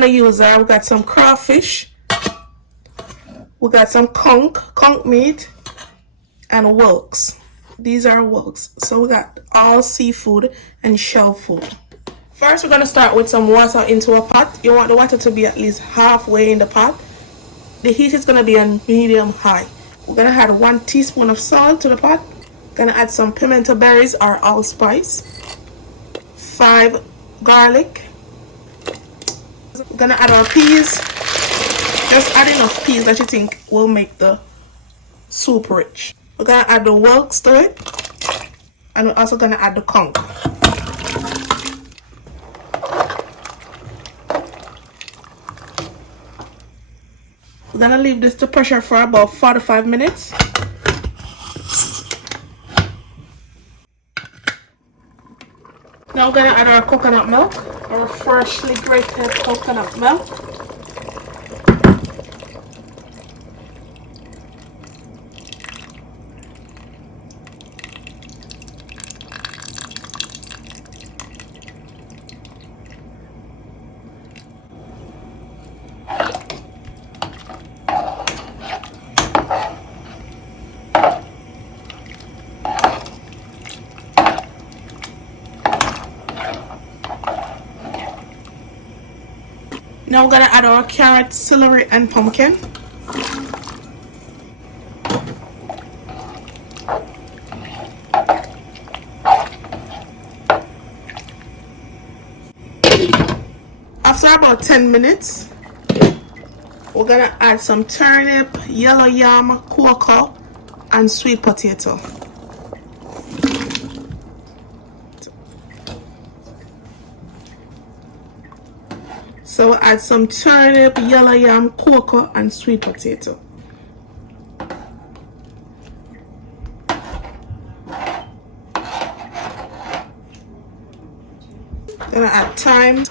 gonna use we got some crawfish, we got some conch meat, and whelks. These are whelks. So we got all seafood and shell food. First, we're gonna start with some water into a pot. You want the water to be at least halfway in the pot. The heat is gonna be on medium high. We're gonna add 1 teaspoon of salt to the pot. Gonna add some pimento berries or allspice, 5 garlic. We're gonna add our peas. Just add enough peas that you think will make the soup rich. We're gonna add the whelks to it, and we're also gonna add the conch. We're gonna leave this to pressure for about 45 minutes. Now we're gonna add our coconut milk, our freshly grated coconut milk. Now we're gonna add our carrot, celery, and pumpkin. After about 10 minutes, we're gonna add some turnip, yellow yam, coco, and sweet potato. So we'll add some turnip, yellow yam, coco, and sweet potato. Gonna add thyme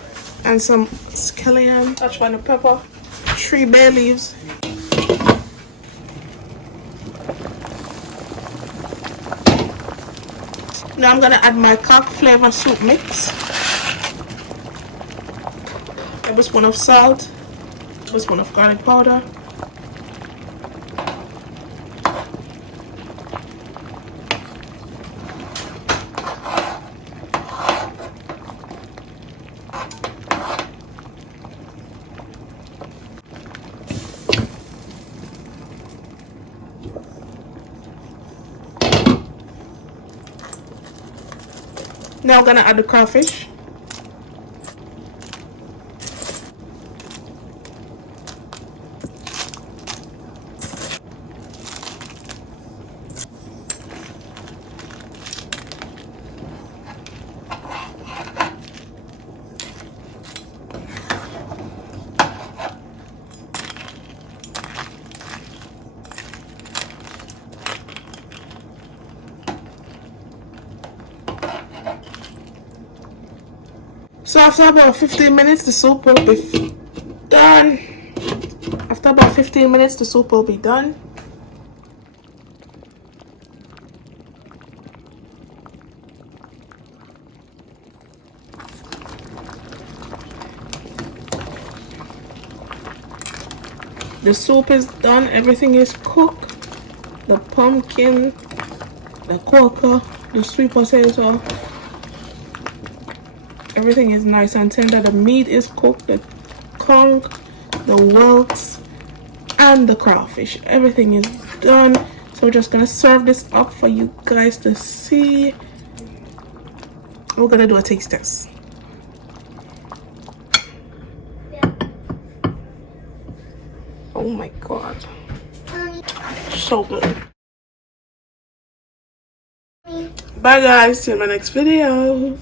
and some scallion, touch on the pepper, 3 bay leaves. Now I'm gonna add my Flavour soup mix. A tablespoon of salt, a tablespoon of garlic powder, now we're gonna add the crawfish. So after about 15 minutes, the soup will be done. After about 15 minutes, the soup will be done. The soup is done. Everything is cooked. The pumpkin, the coco, the sweet potato. Everything is nice and tender. The meat is cooked, the conch, the whelks, and the crawfish. Everything is done. So we're just gonna serve this up for you guys to see. We're gonna do a taste test. Oh my god. So good. Bye guys, see you in my next video.